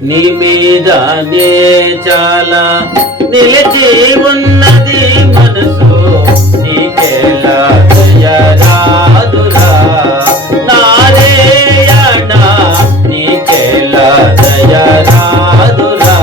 నీ మీదనే చాలా నిలిచి ఉన్నది మనసు నీకెలా దయరాదురా నారాయణ నీకెలా దయరాదురా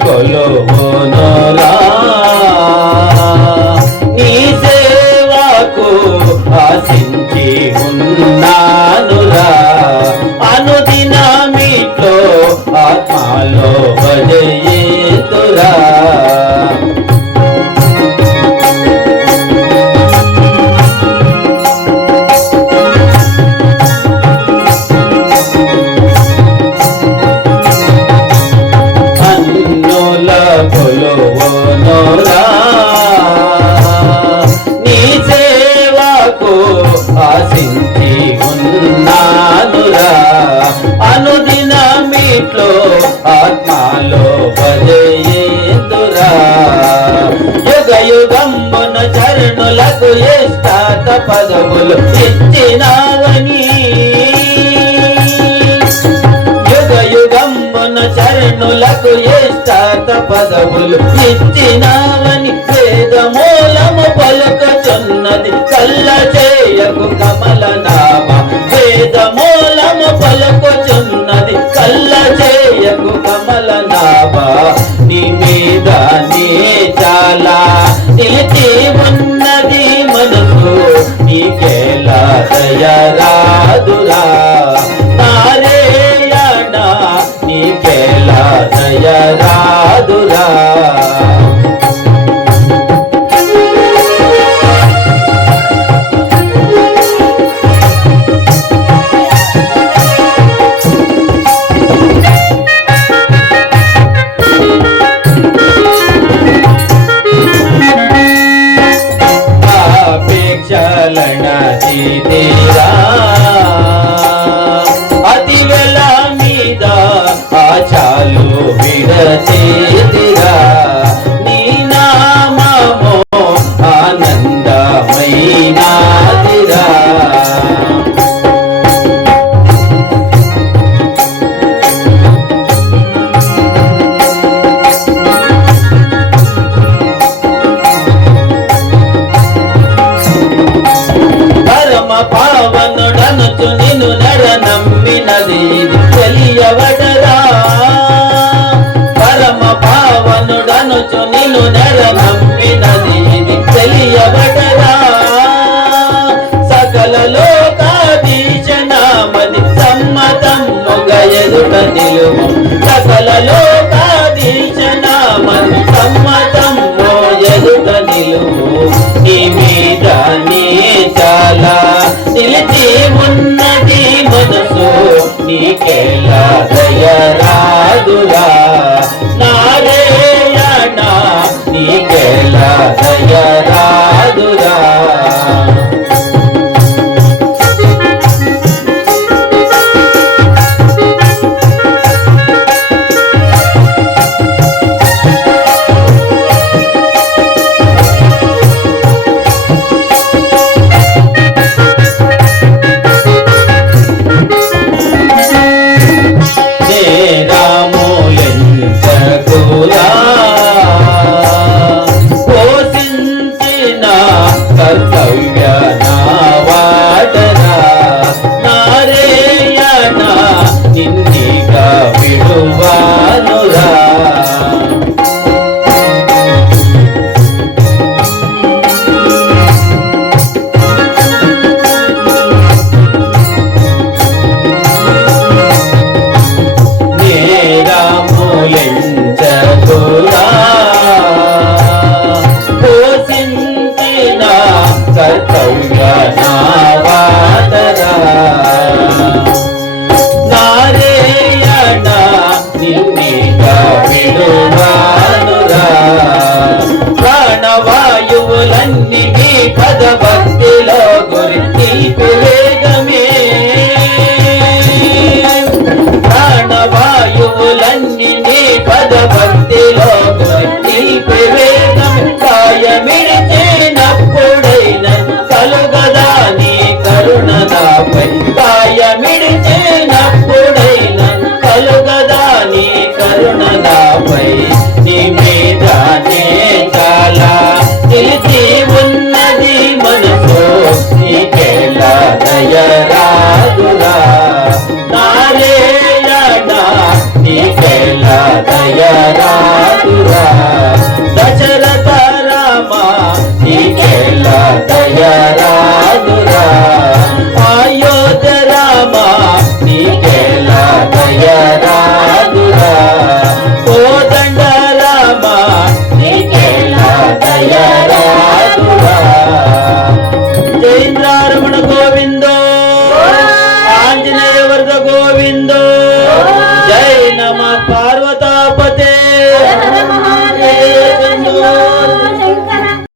కొలువునురా నీ సేవకు ఆశించి ఉన్నానురా అనుదినమిట్లో ఆత్మలో భజయేతురా కొలువునురా నీ సేవకు ఆశించి ఉన్నానురా అనుదినమిట్లో ఆత్మలో భజయేతురా యుగ యుగంబున చరణులకు ఇష్టాత పదవులు ఇచ్చినావని యుగ యుగంబున చరణులకు ఇష్టాత పదవులు ఇచ్చినావని వేదమూలము పలుకుచున్నది కల్ల చేయకు కమల నామ వేదమూలము పలుకుచున్నది కల్ల చేయకు కమల నామ నీ మీద నీ చాలా నిలిచి ఉన్నది మనసు నీకెలా దయరాదురా నారాయణ నీకెలా దయరాదురా తీరా అతి వెల మీద ఆచాలు విడచేదిరా నీ నామము ఆనందమైనాదిరా పావనుడనుచు నిన్ను నర నమ్మినది తెలియవడరా పరమ పావనుడనుచు నిన్ను నర నమ్మినది తెలియవడరా సకల